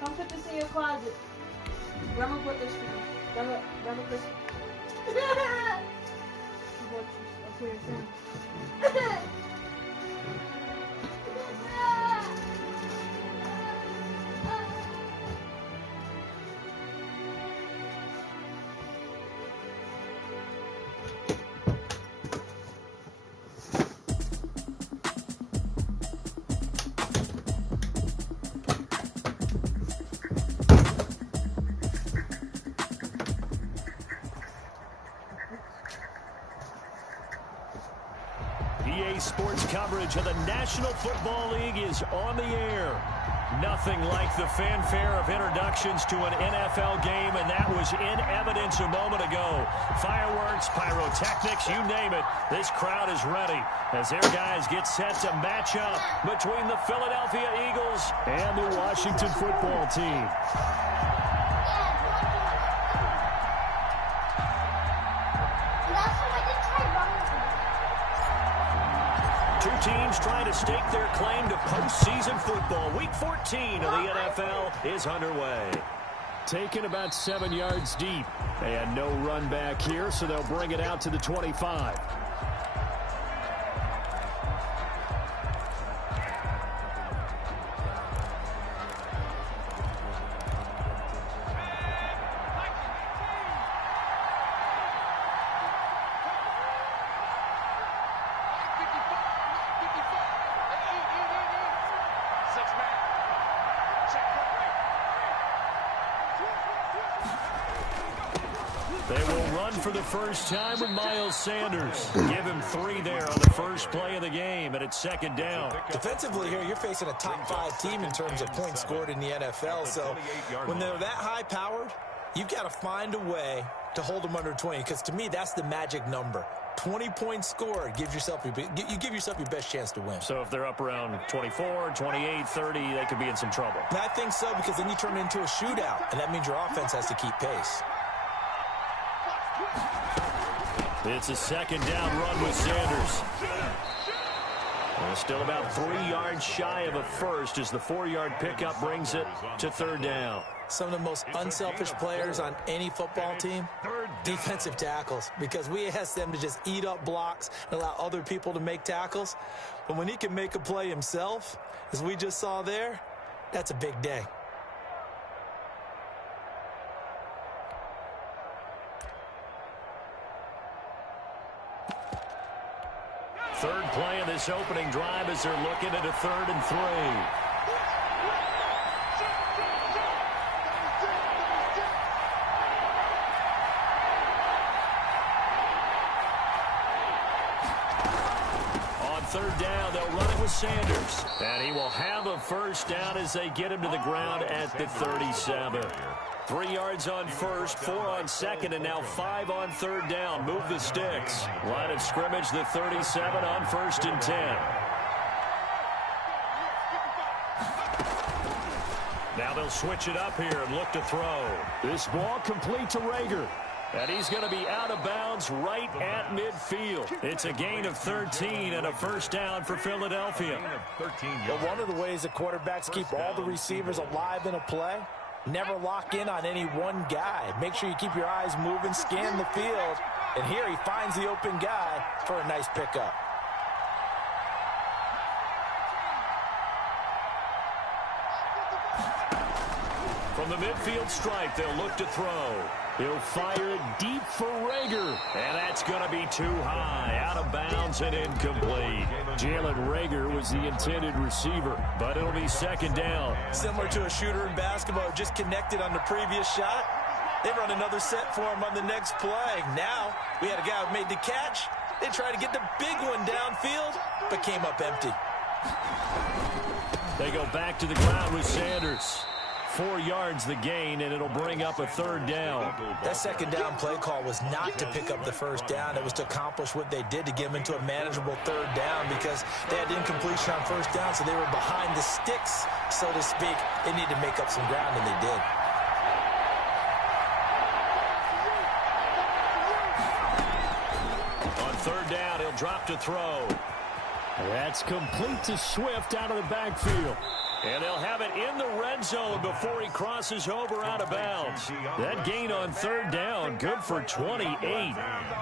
Come put this in your closet. Grandma put this for you. Grandma put this. I'll put it in. EA Sports coverage of the National Football League is on the air. Nothing like the fanfare of introductions to an NFL game, and that was in evidence a moment ago. Fireworks, pyrotechnics, you name it. This crowd is ready as their guys get set to match up between the Philadelphia Eagles and the Washington Football Team. Two teams trying to stake their claim to postseason football. Week 14 of the NFL is underway. Taken about 7 yards deep. And no run back here, so they'll bring it out to the 25. They will run for the first time with Miles Sanders. Give him 3 there on the first play of the game, and it's second down. Defensively here, you're facing a top-5 team in terms of points scored in the NFL. So when they're that high-powered, you've got to find a way to hold them under 20, because to me, that's the magic number. 20 points scored, you give yourself your best chance to win. So if they're up around 24, 28, 30, they could be in some trouble. And I think so, because then you turn it into a shootout, and that means your offense has to keep pace. It's a second down run with Sanders. Well, still about 3 yards shy of a first as the 4-yard pickup brings it to third down. Some of the most unselfish players on any football team, defensive tackles, because we ask them to just eat up blocks and allow other people to make tackles. But when he can make a play himself, as we just saw there, that's a big day. Third play of this opening drive as they're looking at a 3rd and 3. On third down, they'll run it with Sanders. And he will have a first down as they get him to the ground at the 37. 3 yards on first, 4 on second, and now 5 on third down. Move the sticks. Line of scrimmage, the 37 on 1st and 10. Now they'll switch it up here and look to throw. This ball complete to Reagor. And he's going to be out of bounds right at midfield. It's a gain of 13 and a first down for Philadelphia. Well, one of the ways the quarterbacks keep all the receivers alive in a play, never lock in on any one guy. Make sure you keep your eyes moving, scan the field. And here he finds the open guy for a nice pickup. From the midfield stripe, they'll look to throw. He'll fire it deep for Reagor. And that's going to be too high. Out of bounds and incomplete. Jalen Reagor was the intended receiver, but it'll be second down. Similar to a shooter in basketball, just connected on the previous shot. They run another set for him on the next play. Now, we had a guy who made the catch. They tried to get the big one downfield, but came up empty. They go back to the ground with Sanders. 4 yards the gain, and it'll bring up a third down. That second down play call was not to pick up the first down. It was to accomplish what they did, to get them into a manageable third down, because they had incompletion on first down, so they were behind the sticks, so to speak. They needed to make up some ground, and they did. On third down, he'll drop to throw. That's complete to Swift out of the backfield. And they'll have it in the red zone before he crosses over out of bounds. That gain on third down, good for 28.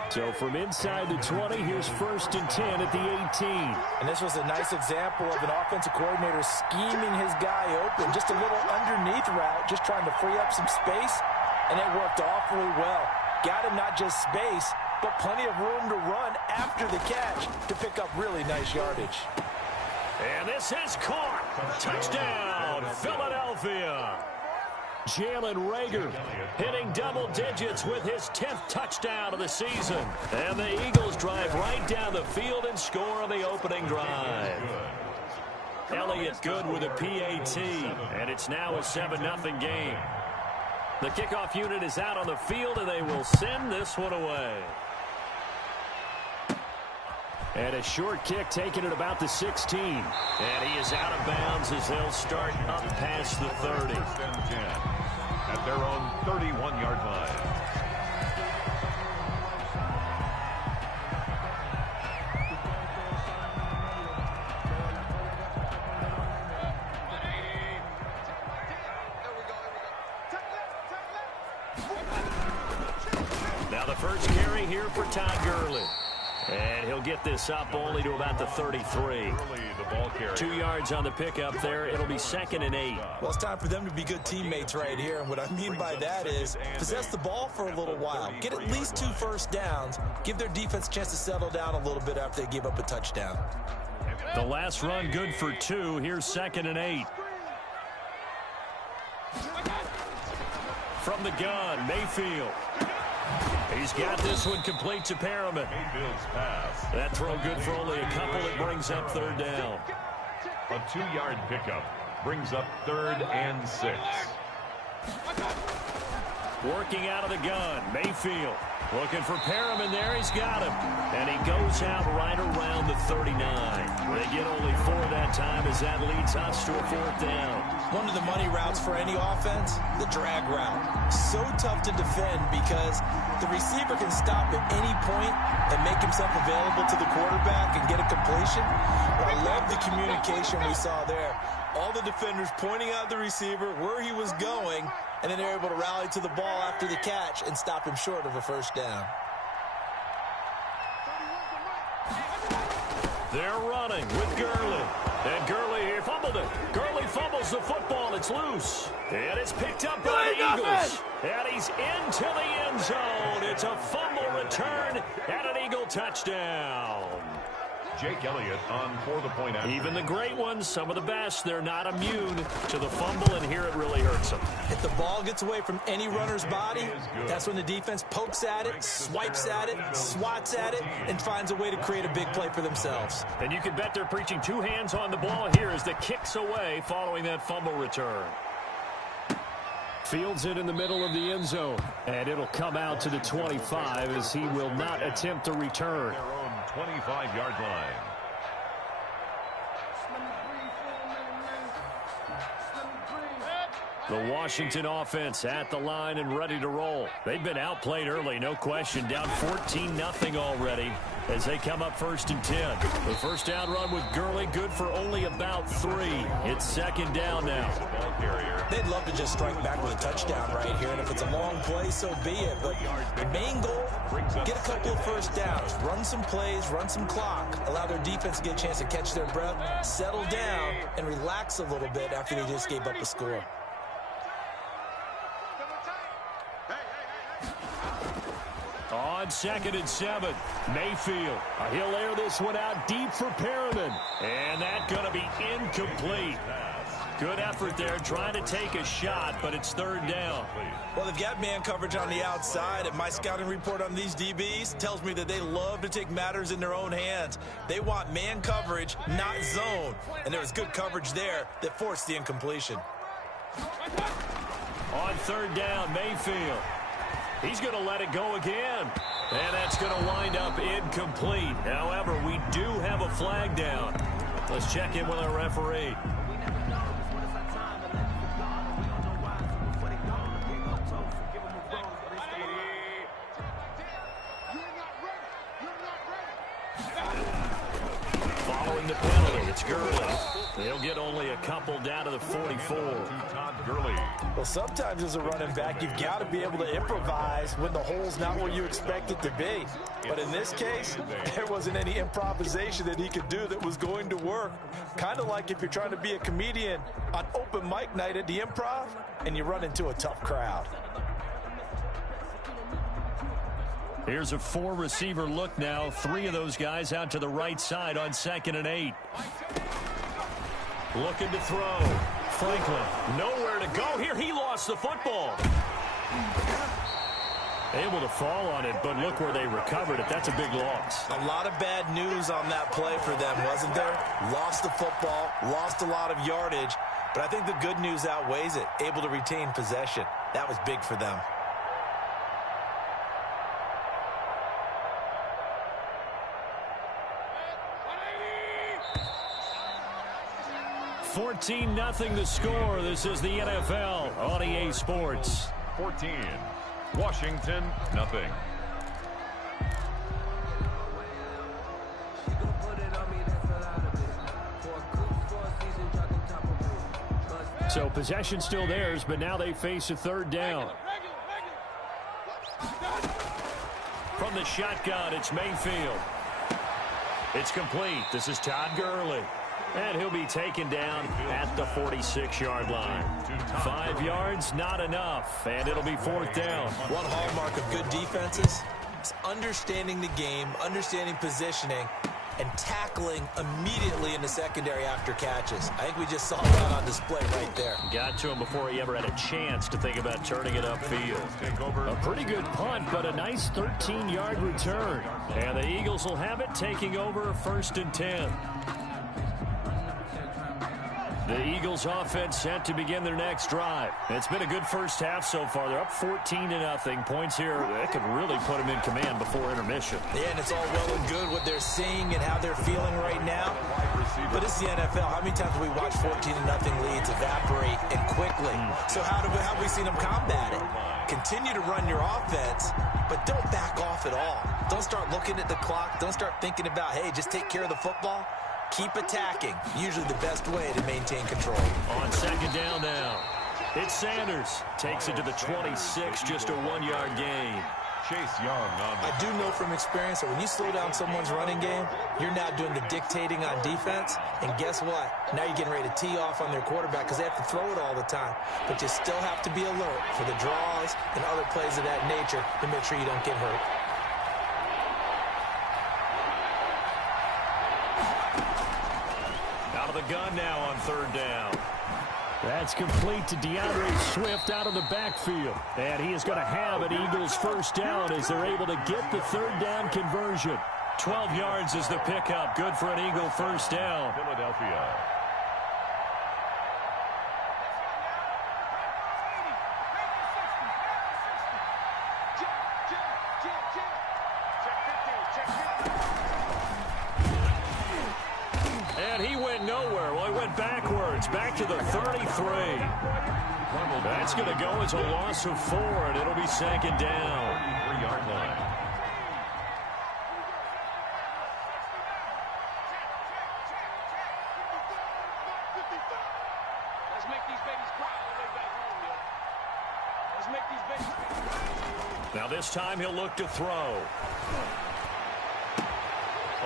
So from inside the 20, here's 1st and 10 at the 18. And this was a nice example of an offensive coordinator scheming his guy open. Just a little underneath route, just trying to free up some space. And it worked awfully well. Got him not just space, but plenty of room to run after the catch to pick up really nice yardage. And this is caught. Touchdown, Philadelphia. Jalen Reagor hitting double digits with his 10th touchdown of the season. And the Eagles drive right down the field and score on the opening drive. Elliott good with a PAT, and it's now a 7-0 game. The kickoff unit is out on the field, and they will send this one away. And a short kick taken at about the 16. And he is out of bounds as they'll start up past the 30. At their own 31-yard line. Now the first carry here for Todd Gurley. And he'll get this up only to about the 33. 2 yards on the pickup there. It'll be 2nd and 8. Well, it's time for them to be good teammates right here. And what I mean by that is possess the ball for a little while. Get at least 2 first downs. Give their defense a chance to settle down a little bit after they give up a touchdown. The last run good for 2. Here's 2nd and 8. From the gun, Mayfield. He's got this one complete to Perriman. That throw good for only a couple. It brings up 3rd down. A 2-yard pickup brings up 3rd and 6. Working out of the gun, Mayfield. Looking for Perriman there. He's got him. And he goes out right around the 39. They get only 4 that time as that leads us to a 4th down. One of the money routes for any offense, the drag route. So tough to defend because the receiver can stop at any point and make himself available to the quarterback and get a completion. But I love the communication we saw there. All the defenders pointing out the receiver, where he was going, and then they're able to rally to the ball after the catch and stop him short of a 1st down. They're running with Gurley. And Gurley here fumbled it. Gurley fumbles the football. It's loose. And it's picked up by the Eagles. And he's into the end zone. It's a fumble return and an Eagle touchdown. Jake Elliott on for the point after. Even the great ones, some of the best, they're not immune to the fumble, and here it really hurts them. If the ball gets away from any runner's body, that's when the defense pokes at it, swipes at it, swats at it, and finds a way to create a big play for themselves. And you can bet they're preaching 2 hands on the ball here as the kick's away following that fumble return. Fields it in the middle of the end zone, and it'll come out to the 25 as he will not attempt to return. 25-yard line. The Washington offense at the line and ready to roll. They've been outplayed early, no question. Down 14-0 already as they come up 1st and 10. The first down run with Gurley, good for only about 3. It's 2nd down now. They'd love to just strike back with a touchdown right here, and if it's a long play, so be it. But the main goal, get a couple of first downs, run some plays, run some clock, allow their defense to get a chance to catch their breath, settle down, and relax a little bit after they just gave up a score. On 2nd and 7, Mayfield. He'll air this one out deep for Perriman. And that's going to be incomplete. Good effort there, trying to take a shot, but it's 3rd down. Well, they've got man coverage on the outside, and my scouting report on these DBs tells me that they love to take matters in their own hands. They want man coverage, not zone. And there was good coverage there that forced the incompletion. On 3rd down, Mayfield. He's going to let it go again. And that's going to wind up incomplete. However, we do have a flag down. Let's check in with our referee. Following the penalty, it's Gurley. He'll get only a couple down to the 44. Todd Gurley. Well, sometimes as a running back, you've got to be able to improvise when the hole's not where you expect it to be. But in this case, there wasn't any improvisation that he could do that was going to work. Kind of like if you're trying to be a comedian on open mic night at the Improv and you run into a tough crowd. Here's a four-receiver look now. Three of those guys out to the right side on 2nd and 8. Looking to throw. Franklin, nowhere to go here. He lost the football. Able to fall on it, but look where they recovered it. That's a big loss. A lot of bad news on that play for them, wasn't there? Lost the football, lost a lot of yardage, but I think the good news outweighs it. Able to retain possession. That was big for them. 14-0 the score. This is the NFL on EA Sports. 14. Washington, nothing. So possession still theirs, but now they face a 3rd down. From the shotgun, it's Mayfield. It's complete. This is Todd Gurley. And he'll be taken down at the 46-yard line. 5 yards, not enough, and it'll be 4th down. One hallmark of good defenses is understanding the game, understanding positioning, and tackling immediately in the secondary after catches. I think we just saw that on display right there. Got to him before he ever had a chance to think about turning it upfield. A pretty good punt, but a nice 13-yard return. And the Eagles will have it, taking over 1st and 10. The Eagles offense set to begin their next drive. It's been a good first half so far. They're up 14-0. Points here, that could really put them in command before intermission. Yeah, and it's all well and good what they're seeing and how they're feeling right now. But it's the NFL. How many times have we watched 14-0 leads evaporate and quickly? So how have we seen them combat it? Continue to run your offense, but don't back off at all. Don't start looking at the clock. Don't start thinking about, hey, just take care of the football. Keep attacking. Usually the best way to maintain control. On 2nd down now. It's Sanders. Takes it to the 26, just a 1-yard gain. Chase Young on the... I do know from experience that when you slow down someone's running game, you're now doing the dictating on defense. And guess what? Now you're getting ready to tee off on their quarterback because they have to throw it all the time. But you still have to be alert for the draws and other plays of that nature to make sure you don't get hurt. The gun now on 3rd down. That's complete to DeAndre Swift out of the backfield. And he is going to have an Eagles 1st down as they're able to get the 3rd down conversion. 12 yards is the pickup. Good for an Eagle 1st down. Philadelphia. Backwards, back to the 33. That's going to go as a loss of 4, and it'll be 2nd down. 3-yard line. Let's make these babies cry on the way back home, yo. Let's make these babies cry. Now this time he'll look to throw.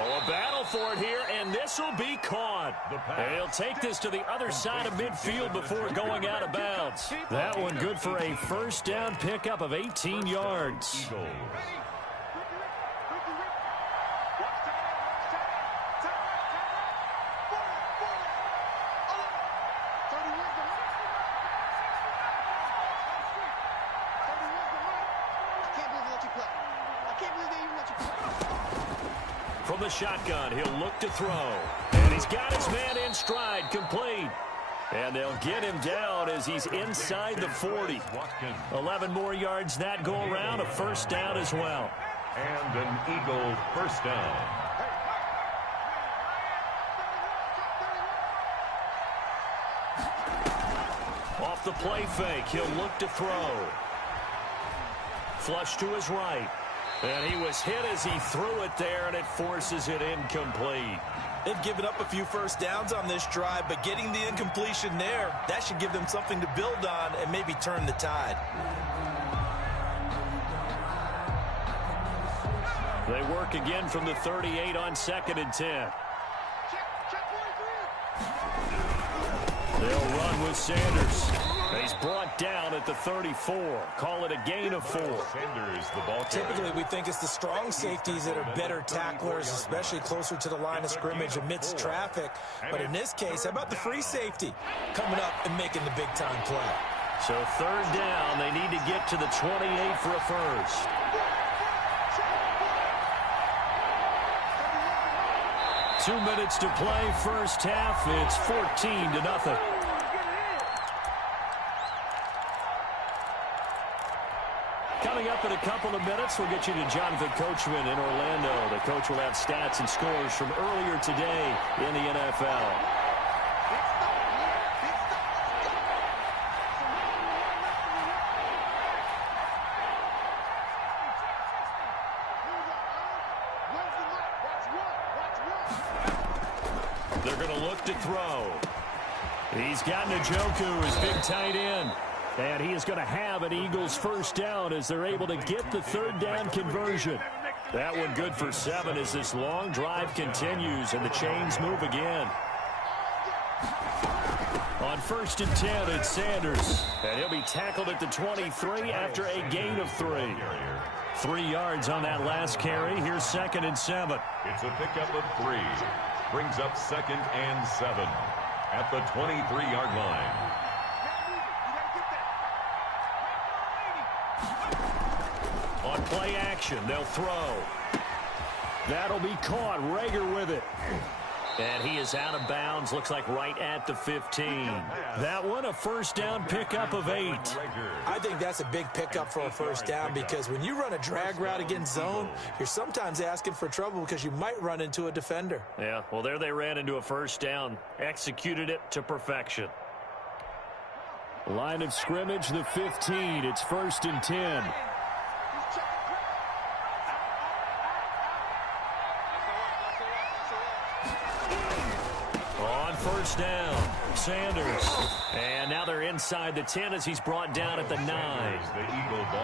Oh, a battle for it here, and this will be caught. And he'll take this to the other side of midfield before going out of bounds. That one good for a 1st down pickup of 18 yards. Eagles. From the shotgun, he'll look to throw. And he's got his man in stride, complete. And they'll get him down as he's inside the 40. 11 more yards that go around, a 1st down as well. And an Eagle 1st down. Off the play fake, he'll look to throw. Flush to his right. And he was hit as he threw it there, and it forces it incomplete. They've given up a few first downs on this drive, but getting the incompletion there, that should give them something to build on and maybe turn the tide. They work again from the 38 on 2nd and 10. They'll run with Sanders. He's brought down at the 34. Call it a gain of 4. Sanders, the ball carrier. Typically, we think it's the strong safeties that are better tacklers, especially closer to the line of scrimmage amidst traffic. But in this case, how about the free safety coming up and making the big-time play? So 3rd down, they need to get to the 28 for a first. Two minutes to play, first half. It's 14-0. Coming up in a couple of minutes, we'll get you to Jonathan Coachman in Orlando. The coach will have stats and scores from earlier today in the NFL. They're going to look to throw. He's got Njoku, his big tight end. And he is going to have an Eagles first down as they're able to get the 3rd down conversion. That one good for 7 as this long drive continues and the chains move again. On 1st and 10, it's Sanders. And he'll be tackled at the 23 after a gain of 3. 3 yards on that last carry. Here's 2nd and 7. It's a pickup of 3. Brings up 2nd and 7 at the 23-yard line. On play action, they'll throw. That'll be caught. Rager with it. And he is out of bounds. Looks like right at the 15. That one, a first down pickup of 8. I think that's a big pickup for a first down because when you run a drag route against zone, you're sometimes asking for trouble because you might run into a defender. Yeah, well, there they ran into a first down. Executed it to perfection. Line of scrimmage, the 15. It's 1st and 10. On 1st down, Sanders. And now they're inside the 10 as he's brought down at the 9.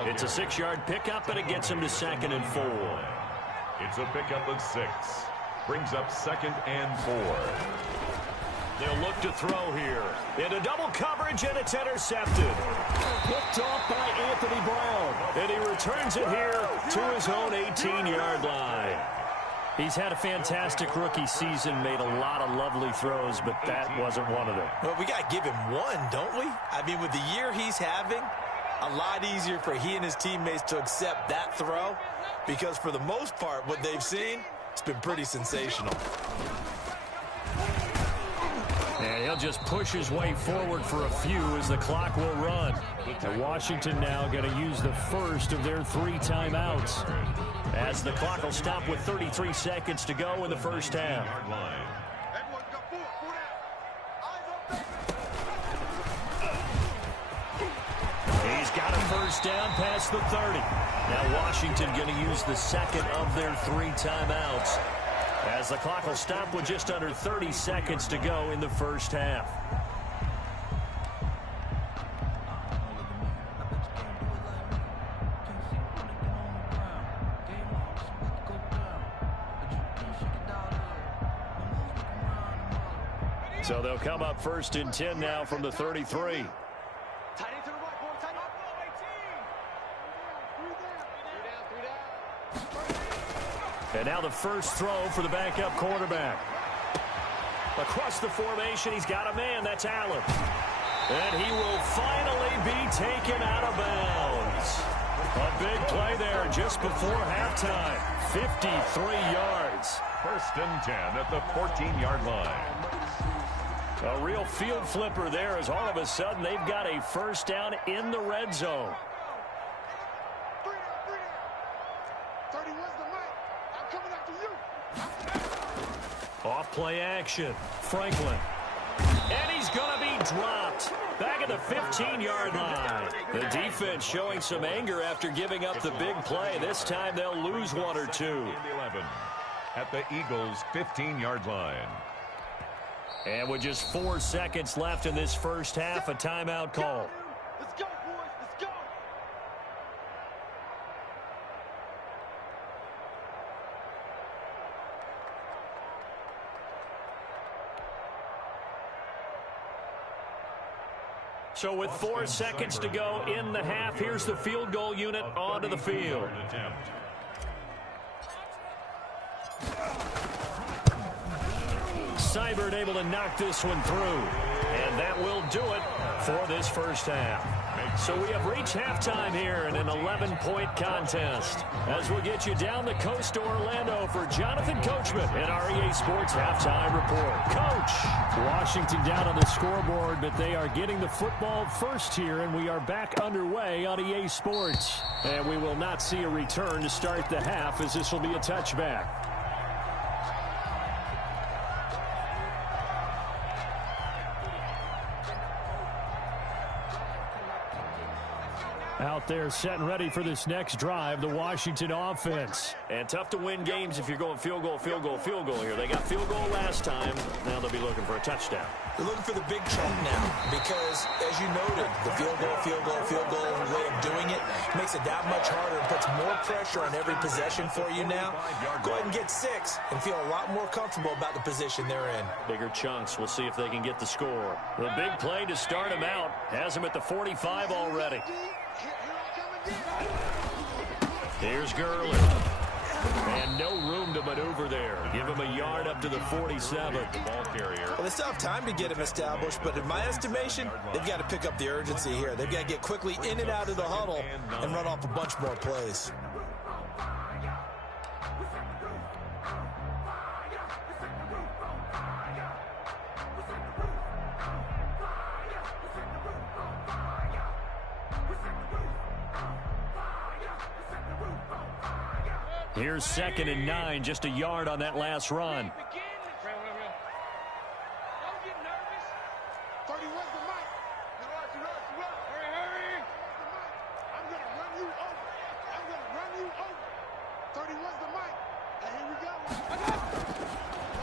It's a 6-yard pickup, and it gets him to 2nd and 4. It's a pickup of 6. Brings up 2nd and 4. They'll look to throw here. Into double coverage, and it's intercepted. Picked off by Anthony Brown. And he returns it here to his own 18-yard line. He's had a fantastic rookie season, made a lot of lovely throws, but that wasn't one of them. Well, we got to give him one, don't we? I mean, with the year he's having, a lot easier for he and his teammates to accept that throw because for the most part, what they've seen, it's been pretty sensational. And he'll just push his way forward for a few as the clock will run. And Washington now going to use the first of their 3 timeouts as the clock will stop with 33 seconds to go in the first half. He's got a first down past the 30. Now Washington going to use the second of their 3 timeouts as the clock will stop with just under 30 seconds to go in the first half. So they'll come up 1st and 10 now from the 33. And now the first throw for the backup quarterback. Across the formation, he's got a man. That's Allen. And he will finally be taken out of bounds. A big play there just before halftime. 53 yards. 1st and 10 at the 14-yard line. A real field flipper there as all of a sudden they've got a first down in the red zone. Off play action. Franklin. And he's going to be dropped. Back at the 15-yard line. The defense showing some anger after giving up the big play. This time they'll lose 1 or 2. at the Eagles' 15-yard line. And with just 4 seconds left in this first half, a timeout call. Let's go, boys. Let's go. So with 4 seconds to go in the half, here's the field goal unit onto the field. Seibert able to knock this one through. And that will do it for this first half. So we have reached halftime here in an 11-point contest. As we'll get you down the coast to Orlando for Jonathan Coachman in our EA Sports Halftime Report. Coach! Washington down on the scoreboard, but they are getting the football first here, and we are back underway on EA Sports. And we will not see a return to start the half, as this will be a touchback. Out there set and ready for this next drive, the Washington offense. And tough to win games if you're going field goal, field goal, field goal here. They got field goal last time. Now they'll be looking for a touchdown. They're looking for the big chunk now because, as you noted, the field goal way of doing it makes it that much harder and puts more pressure on every possession for you now. Go ahead and get 6 and feel a lot more comfortable about the position they're in. Bigger chunks. We'll see if they can get the score. The big play to start him out has him at the 45 already. Here's Gurley. And no room to maneuver there. Give him a yard up to the 47. The ball carrier. Well, they still have time to get him established, but in my estimation, they've got to pick up the urgency here. They've got to get quickly in and out of the huddle and run off a bunch more plays. Here's 2nd and 9, just a yard on that last run. Don't get nervous. 30, where's the mic? Rush. Hurry. I'm going to run you over. 30, where's the mic? And here we go.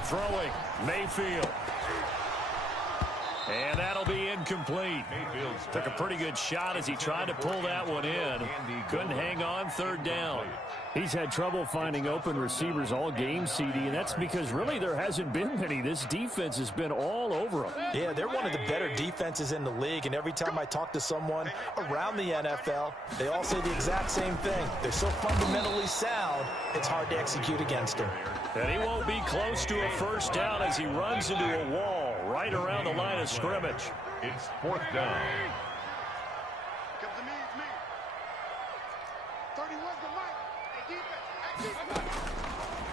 Throwing, Mayfield. And that'll be incomplete. Took a pretty good shot as he tried to pull that one in. Couldn't hang on, 3rd down. He's had trouble finding open receivers all game, CD, and that's because really there hasn't been many. This defense has been all over him. Yeah, they're one of the better defenses in the league, and every time I talk to someone around the NFL, they all say the exact same thing. They're so fundamentally sound, it's hard to execute against them. And he won't be close to a first down as he runs into a wall right around the line of scrimmage. It's 4th down. Comes to me, it's me. 30, where's the mic?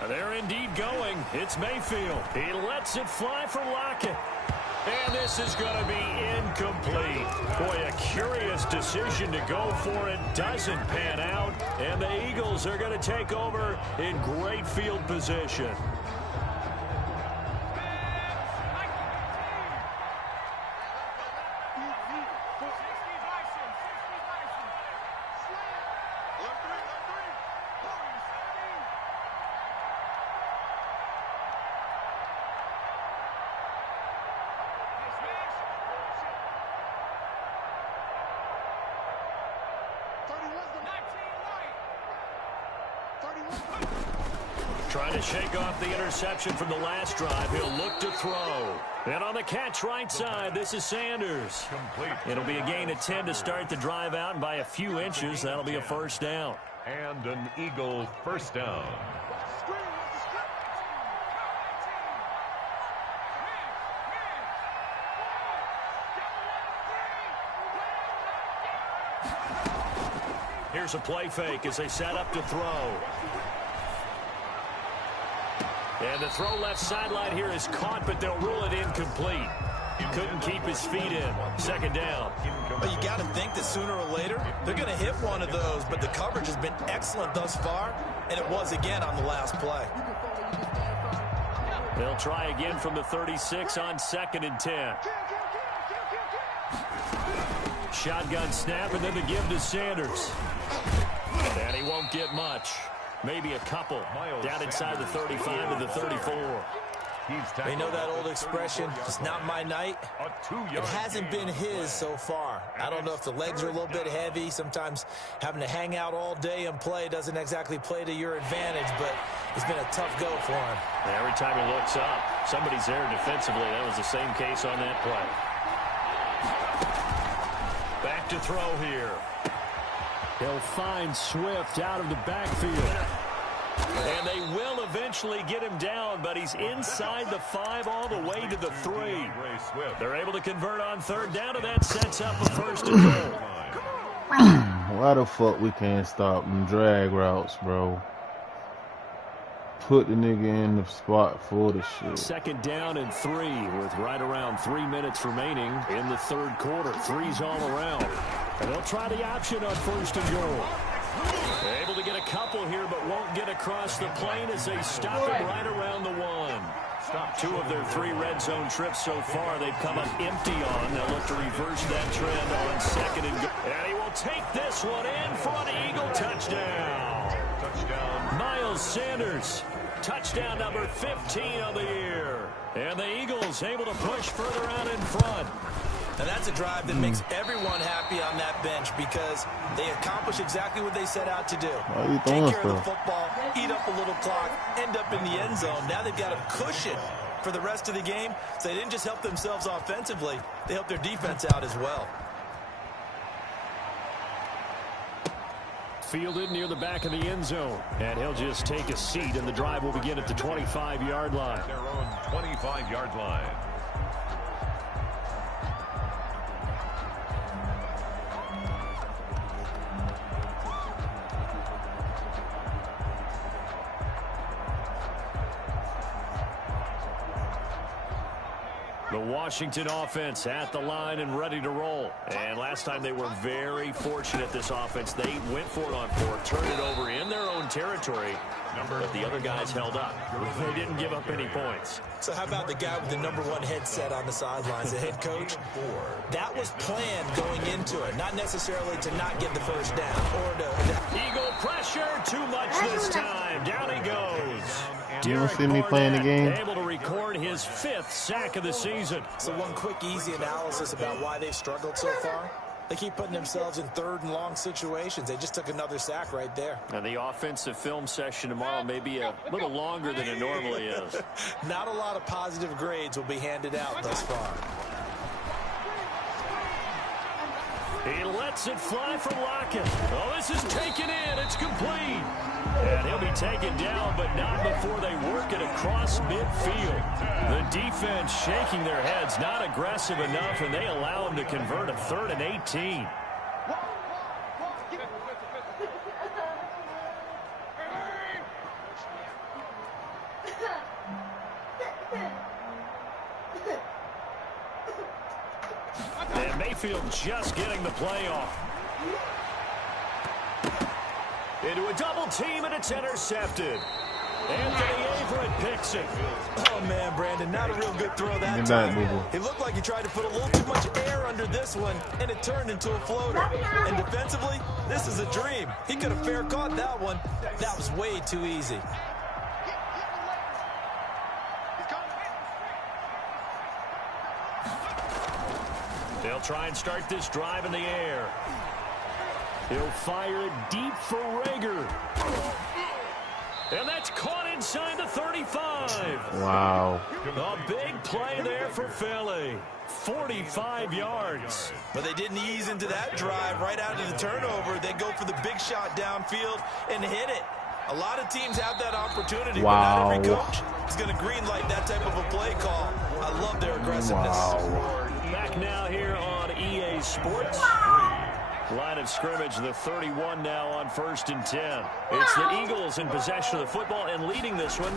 They're indeed going. It's Mayfield. He lets it fly for Lockett. And this is going to be incomplete. Boy, a curious decision to go for it. Doesn't pan out. And the Eagles are going to take over in great field position. Trying to shake off the interception from the last drive. He'll look to throw. And on the catch right side, this is Sanders. It'll be a gain of 10 to start the drive out, and by a few inches, that'll be a first down. And an Eagle first down. Here's a play fake as they set up to throw. And the throw left sideline here is caught, but they'll rule it incomplete. He couldn't keep his feet in. 2nd down. Well, you got to think that sooner or later, they're going to hit one of those, but the coverage has been excellent thus far, and it was again on the last play. They'll try again from the 36 on 2nd and 10. Shotgun snap, and then the give to Sanders. And he won't get much. maybe a couple. Down inside the 35 to the 34. You know that old expression, it's not my night? It hasn't been his so far. I don't know if the legs are a little bit heavy. Sometimes having to hang out all day and play doesn't exactly play to your advantage, but it's been a tough go for him. Every time he looks up, somebody's there defensively. That was the same case on that play. Back to throw here. He'll find Swift out of the backfield. And they will eventually get him down, but he's inside the 5 all the way to the 3. They're able to convert on third down, and that sets up a 1st and goal. Why the fuck we can't stop them drag routes, bro? Put the nigga in the spot for the shit. 2nd down and 3 with right around 3 minutes remaining in the 3rd quarter. 3's all around. And they'll try the option on 1st and goal. They're able to get a couple here, but won't get across the plane as they stop him right around the 1. 2 of their 3 red zone trips so far they've come up empty on. They'll look to reverse that trend on 2nd and goal. And he will take this one in for an Eagle touchdown. Miles Sanders, touchdown number 15 of the year. And the Eagles able to push further out in front. And that's a drive that makes everyone happy on that bench because they accomplish exactly what they set out to do. Take care of the football, eat up a little clock, end up in the end zone. Now they've got a cushion for the rest of the game. So they didn't just help themselves offensively, they helped their defense out as well. Fielded near the back of the end zone. And he'll just take a seat, and the drive will begin at the 25-yard line. Their own 25-yard line. The Washington offense at the line and ready to roll. And last time they were very fortunate, this offense. They went for it on 4th, turned it over in their own territory, but the other guys held up. They didn't give up any points. So how about the guy with the #1 headset on the sidelines, the head coach? That was planned going into it, not necessarily to not get the first down. Or to Eagle pressure, too much this time. Down he goes. You don't see me playing the game? Able to record his 5th sack of the season. So one quick, easy analysis about why they've struggled so far. They keep putting themselves in 3rd and long situations. They just took another sack right there. And the offensive film session tomorrow may be a little longer than it normally is. Not a lot of positive grades will be handed out thus far. He lets it fly from Lockett. Oh, this is taken in. It's complete. And he'll be taken down, but not before they work it across midfield. The defense shaking their heads, not aggressive enough, and they allow him to convert a 3rd and 18. And Mayfield just getting the play off. Into a double team, and it's intercepted. Anthony Averett picks it. Oh, man, Brandon, not a real good throw that time. It looked like he tried to put a little too much air under this one, and it turned into a floater. And defensively, this is a dream. He could have fair caught that one. That was way too easy. They'll try and start this drive in the air. He'll fire it deep for Rager. And that's caught inside the 35. Wow. A big play there for Philly. 45 yards. But they didn't ease into that drive right out of the turnover. They go for the big shot downfield and hit it. A lot of teams have that opportunity, but not every coach is going to greenlight that type of a play call. I love their aggressiveness. Wow. Back now here on EA Sports. Line of scrimmage, the 31 now on 1st and 10. It's the Eagles in possession of the football and leading this one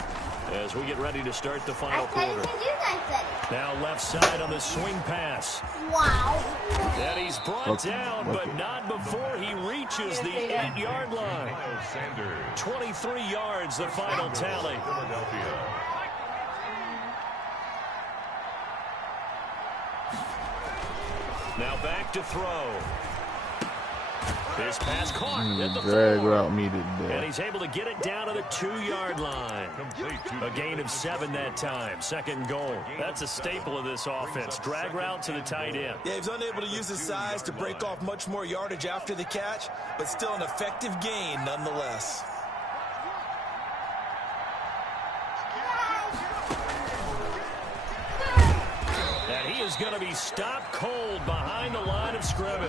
as we get ready to start the final quarter. Now left side on the swing pass. Wow. And he's brought down, but not before he reaches the 8-yard line. 23 yards, the final tally. Now back to throw. This pass caught at the Drag 4. route me to And death. he's able to get it down to the 2-yard line. A gain of 7 that time. Second and goal. That's a staple of this offense. Drag route to the tight end. Yeah, he's unable to use his size to break off much more yardage after the catch, but still an effective gain nonetheless. Is going to be stopped cold behind the line of scrimmage.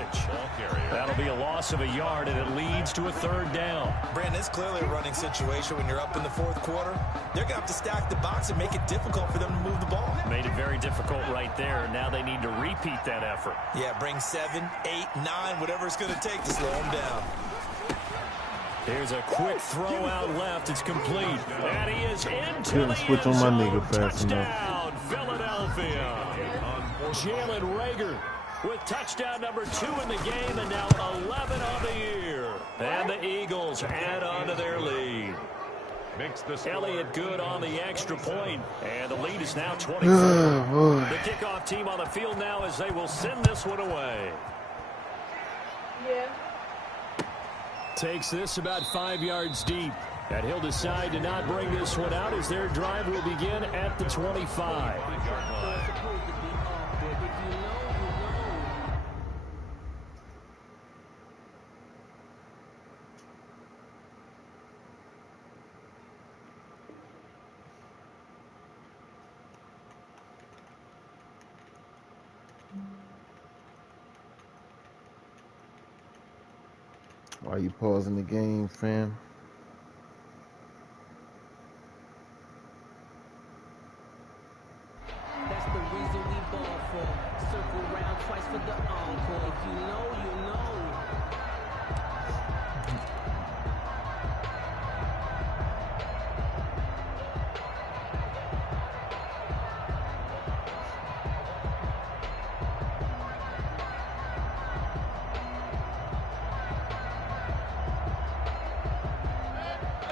That'll be a loss of a yard, and it leads to a 3rd down. Brandon, it's clearly a running situation when you're up in the 4th quarter. They're going to have to stack the box and make it difficult for them to move the ball. Made it very difficult right there. Now they need to repeat that effort. Yeah, bring 7, 8, 9, whatever it's going to take to slow them down. Here's a quick throw out left. It's complete. And he is into Couldn't the switch end on my zone. nigga fast enough. Touchdown, Philadelphia. Jalen Reagor with touchdown number 2 in the game, and now 11 on the year. And the Eagles add on to their lead. Elliott good on the extra point, and the lead is now 24. The kickoff team on the field now as they will send this one away. Yeah. Takes this about 5 yards deep. And he'll decide to not bring this one out as their drive will begin at the 25. Why you pausing the game, fam? That's the reason we ball for. Circle round twice for the encore. If you know, you know.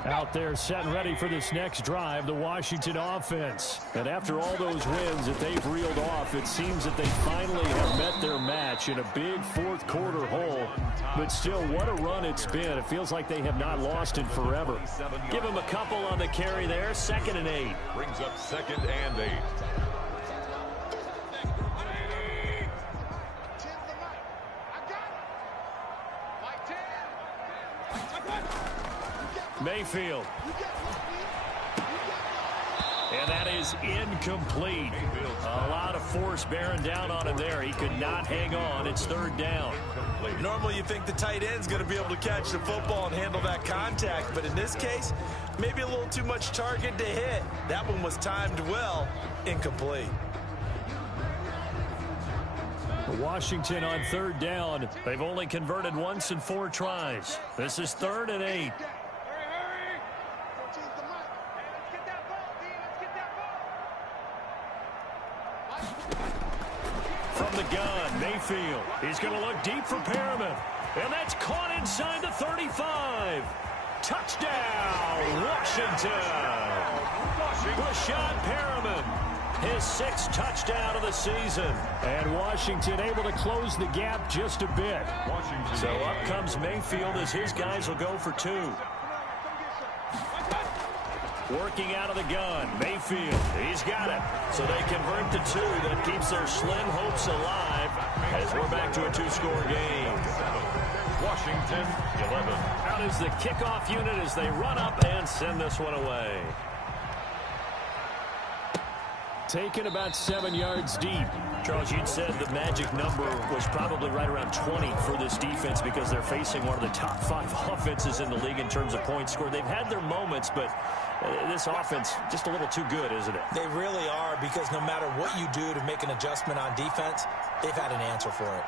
Out there set and ready for this next drive, the Washington offense. And after all those wins that they've reeled off, it seems that they finally have met their match in a big 4th quarter hole. But still, what a run it's been. It feels like they have not lost in forever. Give them a couple on the carry there. 2nd and 8. Brings up 2nd and 8. Mayfield. And that is incomplete. A lot of force bearing down on him there. He could not hang on. It's 3rd down. Normally you think the tight end's going to be able to catch the football and handle that contact, but in this case, maybe a little too much target to hit. That one was timed well. Incomplete. Washington on 3rd down. They've only converted once in 4 tries. This is 3rd and 8. From the gun, Mayfield. He's going to look deep for Perriman. And that's caught inside the 35. Touchdown, Washington. Rashad Perriman, his 6th touchdown of the season. And Washington able to close the gap just a bit. So up comes Mayfield as his guys will go for 2. Working out of the gun, Mayfield, he's got it. So they convert the 2. That keeps their slim hopes alive as we're back to a 2-score game. Washington, 11. Out is the kickoff unit as they run up and send this one away. Taken about 7 yards deep. Charles, you'd said the magic number was probably right around 20 for this defense because they're facing one of the top 5 offenses in the league in terms of points scored. They've had their moments, but this offense just a little too good, isn't it? They really are, because no matter what you do to make an adjustment on defense, they've had an answer for it.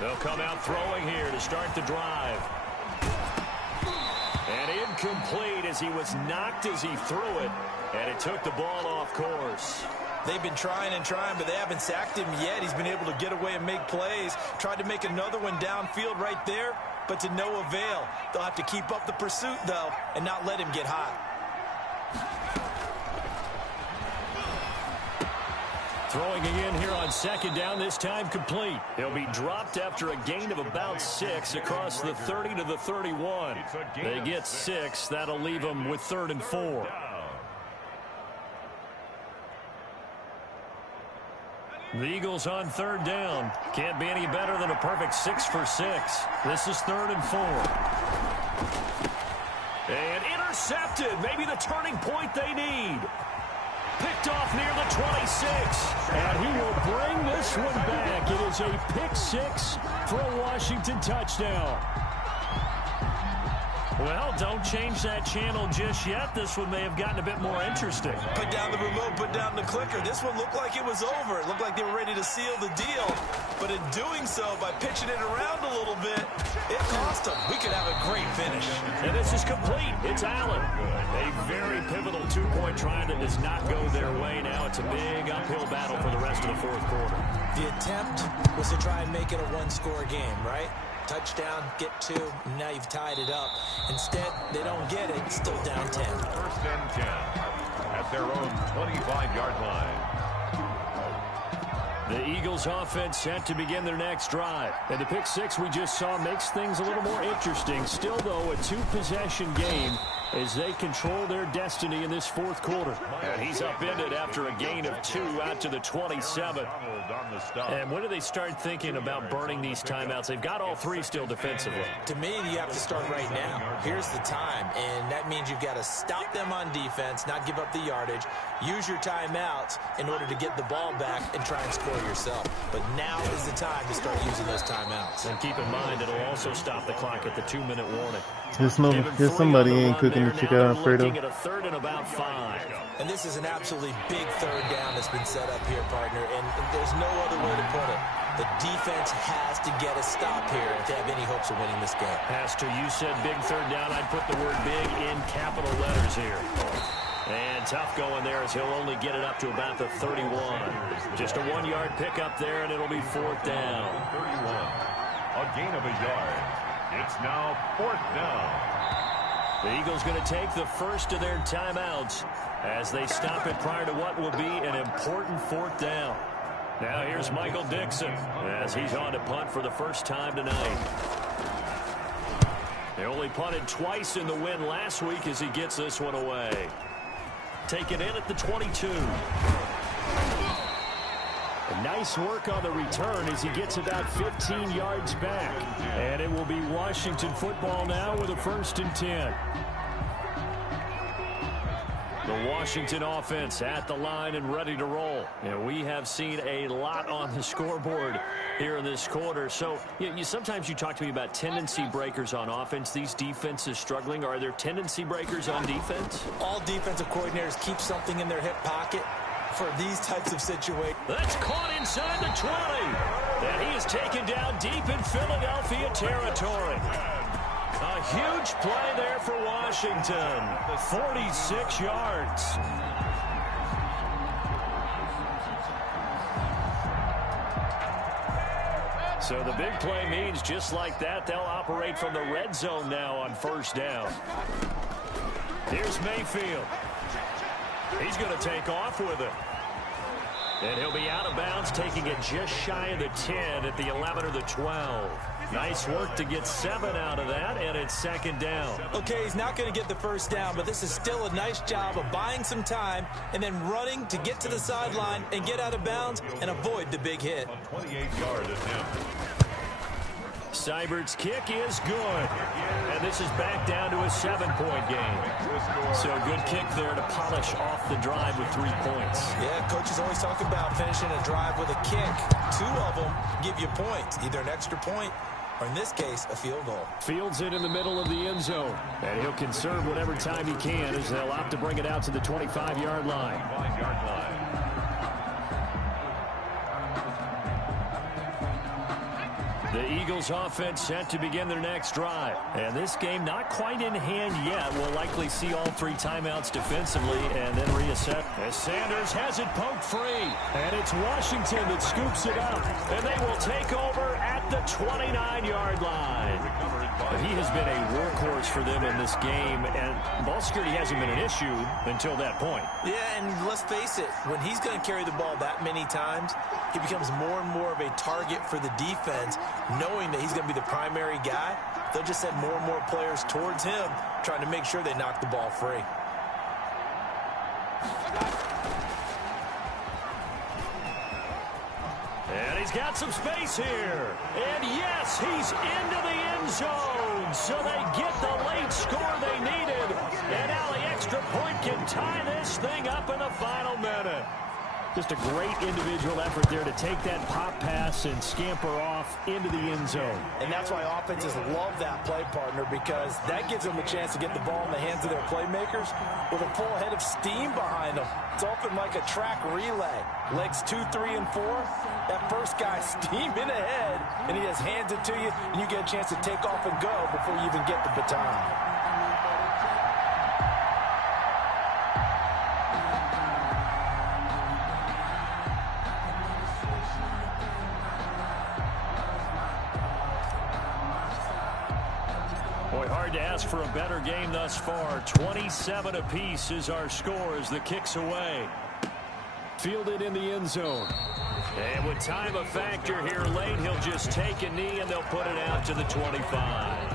They'll come out throwing here to start the drive. And incomplete as he was knocked as he threw it. And it took the ball off course. They've been trying and trying, but they haven't sacked him yet. He's been able to get away and make plays. Tried to make another one downfield right there, but to no avail. They'll have to keep up the pursuit, though, and not let him get hot. Throwing again here on second down, this time complete. He'll be dropped after a gain of about 6 across the 30 to the 31. They get 6. That'll leave them with 3rd and 4. The Eagles on 3rd down. Can't be any better than a perfect 6 for 6. This is 3rd and 4. And intercepted. Maybe the turning point they need. Picked off near the 26. And he will bring this one back. It is a pick 6 for a Washington touchdown. Well, don't change that channel just yet. This one may have gotten a bit more interesting. Put down the remote, put down the clicker. This one looked like it was over. It looked like they were ready to seal the deal. But in doing so, by pitching it around a little bit, it cost them. We could have a great finish. And this is complete. It's Allen. A very pivotal two-point try that does not go their way. Now it's a big uphill battle for the rest of the 4th quarter. The attempt was to try and make it a one-score game, right? Touchdown, get 2, and now you've tied it up. Instead, they don't get it. It's still down 10. 1st and 10 at their own 25-yard line. The Eagles offense set to begin their next drive. And the pick 6 we just saw makes things a little more interesting. Still, though, a 2-possession game as they control their destiny in this 4th quarter. And he's upended after a gain of 2 out to the 27. And when do they start thinking about burning these timeouts? They've got all 3 still defensively. To me, you have to start right now. Here's the time, and that means you've got to stop them on defense, not give up the yardage, use your timeouts in order to get the ball back and try and score yourself. But now is the time to start using those timeouts. And keep in mind, it'll also stop the clock at the 2-minute warning. Here's somebody ain't cooking the chicken Alfredo. Looking at a 3rd and about 5. And this is an absolutely big 3rd down that's been set up here, partner, and there's no other way to put it. The defense has to get a stop here if they have any hopes of winning this game. Has to. You said big 3rd down. I'd put the word big in capital letters here. And tough going there as he'll only get it up to about the 31. Just a 1-yard pickup there, and it'll be 4th down. 31. A gain of a yard. It's now 4th down. The Eagles going to take the first of their timeouts as they stop it prior to what will be an important 4th down. Now here's Michael Dixon as he's on to punt for the first time tonight. They only punted twice in the win last week as he gets this one away. Take it in at the 22. Nice work on the return as he gets about 15 yards back. And it will be Washington football now with a 1st and 10. The Washington offense at the line and ready to roll. And we have seen a lot on the scoreboard here in this quarter. So sometimes you talk to me about tendency breakers on offense. These defenses struggling. Are there tendency breakers on defense? All defensive coordinators keep something in their hip pocket for these types of situations. That's caught inside the 20. And he is taken down deep in Philadelphia territory. A huge play there for Washington. 46 yards. So the big play means just like that, they'll operate from the red zone now on 1st down. Here's Mayfield. He's going to take off with it. And he'll be out of bounds, taking it just shy of the 10 at the 11 or the 12. Nice work to get 7 out of that, and it's 2nd down. Okay, he's not going to get the 1st down, but this is still a nice job of buying some time and then running to get to the sideline and get out of bounds and avoid the big hit. 28-yard attempt. Seibert's kick is good. And this is back down to a 7-point game. So good kick there to polish off the drive with 3 points. Yeah, coaches always talk about finishing a drive with a kick. 2 of them give you points, either an extra point or, in this case, a field goal. Fields it in the middle of the end zone. And he'll conserve whatever time he can as they'll opt to bring it out to the 25-yard line. 25-yard line. The Eagles offense set to begin their next drive. And this game not quite in hand yet. We'll likely see all 3 timeouts defensively and then reassess. As Sanders has it poked free. And it's Washington that scoops it up. And they will take over at the 29-yard line. He has been a workhorse for them in this game, and ball security hasn't been an issue until that point. Yeah, and let's face it, when he's going to carry the ball that many times, he becomes more and more of a target for the defense, knowing that he's going to be the primary guy. They'll just send more and more players towards him, trying to make sure they knock the ball free. And he's got some space here. And yes, he's into the end zone. So they get the late score they needed. And now the extra point can tie this thing up in the final minute. Just a great individual effort there to take that pop pass and scamper off into the end zone. And that's why offenses love that play, partner, because that gives them a chance to get the ball in the hands of their playmakers with a full head of steam behind them. It's often like a track relay. Legs 2, 3, and 4. That first guy steaming ahead, and he just hands it to you, and you get a chance to take off and go before you even get the baton. Boy, hard to ask for a better game thus far. 27 apiece is our score as the kick's away. Fielded in the end zone. And with time a factor here late, he'll just take a knee and they'll put it out to the 25.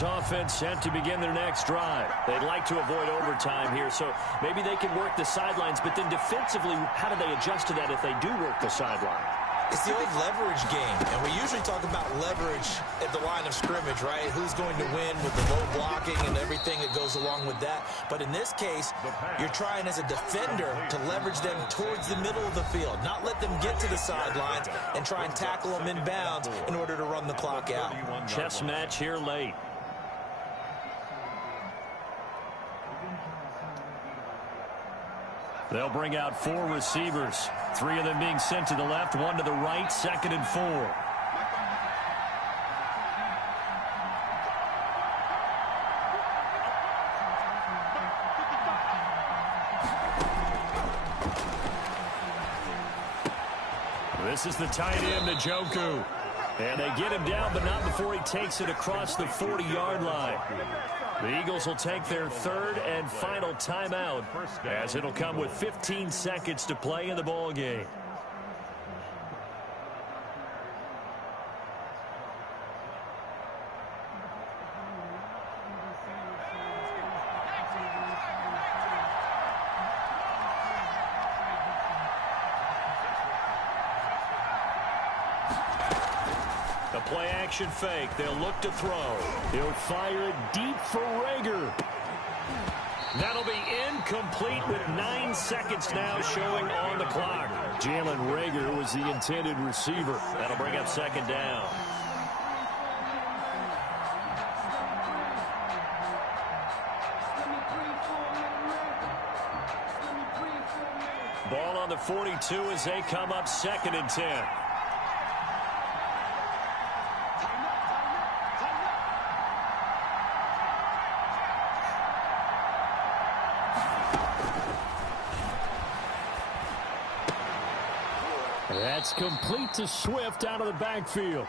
Offense set to begin their next drive. They'd like to avoid overtime here, so maybe they can work the sidelines, but then defensively, how do they adjust to that if they do work the sideline? It's the old leverage game, and we usually talk about leverage at the line of scrimmage, right? Who's going to win with the low blocking and everything that goes along with that. But in this case, you're trying as a defender to leverage them towards the middle of the field, not let them get to the sidelines and try and tackle them inbounds in order to run the clock out. Chess match here late. They'll bring out 4 receivers. 3 of them being sent to the left, 1 to the right, 2nd and 4. This is the tight end, Njoku. And they get him down, but not before he takes it across the 40-yard line. The Eagles will take their 3rd and final timeout, as it'll come with 15 seconds to play in the ball game. Play action fake. They'll look to throw. He'll fire it deep for Reagor. That'll be incomplete with 9 seconds now showing on the clock. Jalen Reagor was the intended receiver. That'll bring up 2nd down. Ball on the 42 as they come up 2nd and 10. That's complete to Swift out of the backfield.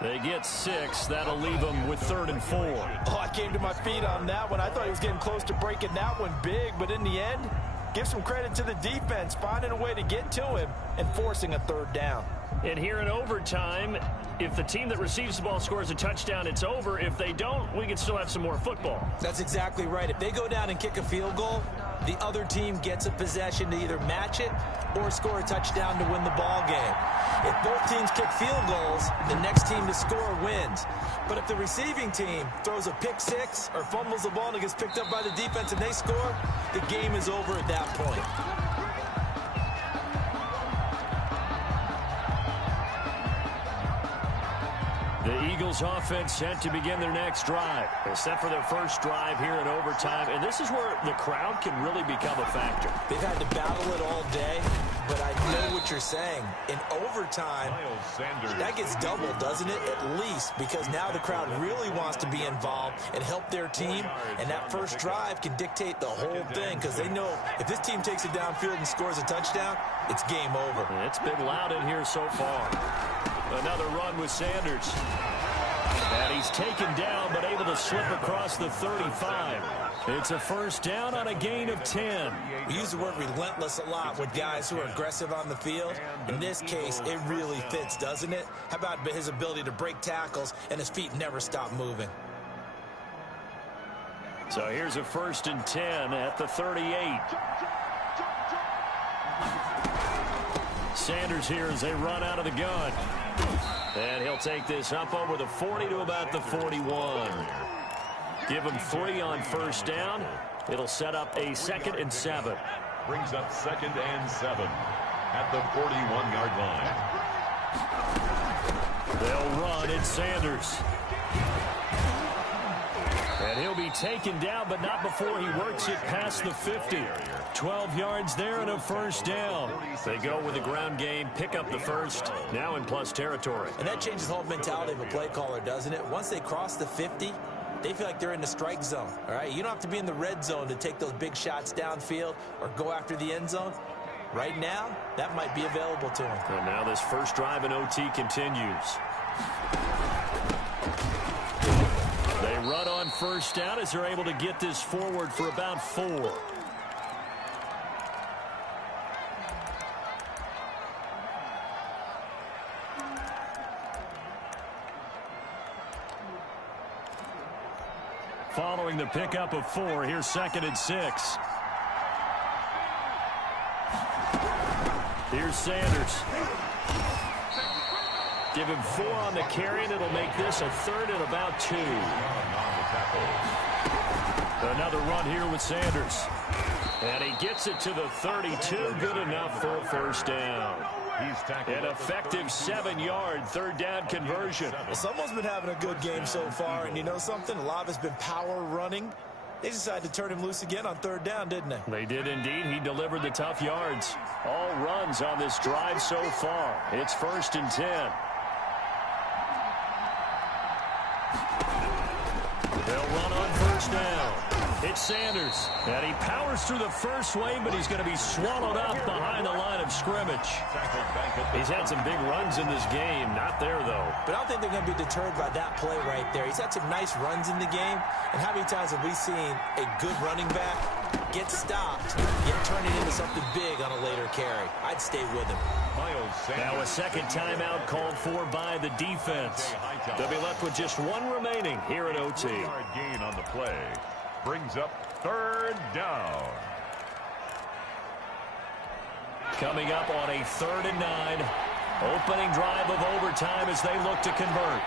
They get 6. That'll leave them with 3rd and 4. Oh, I came to my feet on that one. I thought he was getting close to breaking that one big, but in the end, give some credit to the defense, finding a way to get to him and forcing a 3rd down. And here in overtime, if the team that receives the ball scores a touchdown, it's over. If they don't, we can still have some more football. That's exactly right. If they go down and kick a field goal, the other team gets a possession to either match it or score a touchdown to win the ball game. If both teams kick field goals, the next team to score wins. But if the receiving team throws a pick 6 or fumbles the ball and it gets picked up by the defense and they score, the game is over at that point. The Eagles offense set to begin their next drive. They set for their first drive here in overtime, and this is where the crowd can really become a factor. They've had to battle it all day, but I know what you're saying. In overtime, that gets doubled, doesn't it? At least, because now the crowd really wants to be involved and help their team, and that first drive can dictate the whole thing, because they know if this team takes it downfield and scores a touchdown, it's game over. It's been loud in here so far. Another run with Sanders. And he's taken down, but able to slip across the 35. It's a first down on a gain of 10. We use the word relentless a lot with guys who are aggressive on the field. In this case, it really fits, doesn't it? How about his ability to break tackles and his feet never stop moving? So here's a 1st and 10 at the 38. Sanders here as they run out of the gun. And he'll take this up over the 40 to about the 41. Give him 3 on first down. It'll set up a 2nd and 7. Brings up 2nd and 7 at the 41-yard line. They'll run. It's Sanders. And he'll be taken down, but not before he works it past the 50. 12 yards there and a first down. They go with the ground game, pick up the first, now in plus territory. And that changes the whole mentality of a play caller, doesn't it? Once they cross the 50, they feel like they're in the strike zone, all right? You don't have to be in the red zone to take those big shots downfield or go after the end zone. Right now, that might be available to him. And now this first drive in OT continues. They run on first down as they're able to get this forward for about 4. Following the pickup of 4, here's 2nd and 6. Here's Sanders. Give him 4 on the carry, and it'll make this a 3rd and about 2. Another run here with Sanders. And he gets it to the 32. Good enough for a first down. An effective 7-yard 3rd down conversion. Well, someone's been having a good game so far, and you know something? A lot of it's been power running. They decided to turn him loose again on 3rd down, didn't they? They did indeed. He delivered the tough yards. All runs on this drive so far. It's 1st and 10. They'll run on first down. It's Sanders. And he powers through the first wave, but he's going to be swallowed up behind the line of scrimmage. He's had some big runs in this game. Not there, though. But I don't think they're going to be deterred by that play right there. He's had some nice runs in the game. And how many times have we seen a good running back get stopped, yet turn it into something big on a later carry? I'd stay with him. Now a second timeout called for by the defense. They'll be left with just 1 remaining here at OT. Gain on the play brings up 3rd down. Coming up on a 3rd and 9. Opening drive of overtime as they look to convert.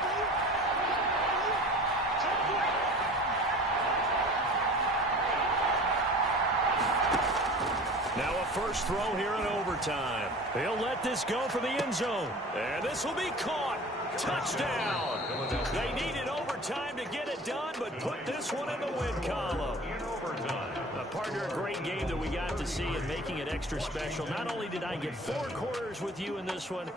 Now a first throw here in overtime. He'll let this go for the end zone. And this will be caught. Touchdown. They needed overtime to get it done, but put this one in the win column. Partner, a great game that we got to see and making it extra special. Not only did I get 4 quarters with you in this one,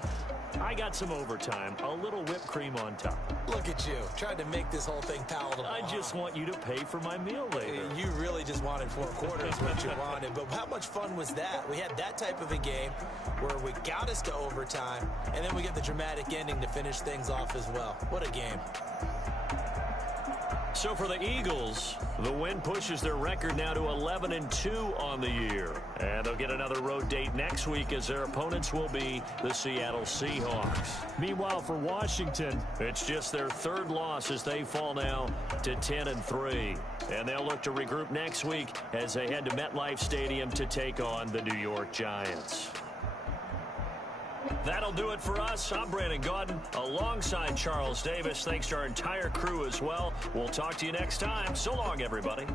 I got some overtime, a little whipped cream on top. Look at you, trying to make this whole thing palatable. I just want you to pay for my meal later. You really just wanted 4 quarters, what you wanted. But how much fun was that? We had that type of a game where we got us to overtime, and then we get the dramatic ending to finish things off as well. What a game. So for the Eagles, the win pushes their record now to 11-2 on the year. And they'll get another road date next week as their opponents will be the Seattle Seahawks. Meanwhile, for Washington, it's just their 3rd loss as they fall now to 10-3. And they'll look to regroup next week as they head to MetLife Stadium to take on the New York Giants. That'll do it for us. I'm Brandon Gaudin alongside Charles Davis. Thanks to our entire crew as well. We'll talk to you next time. So long, everybody.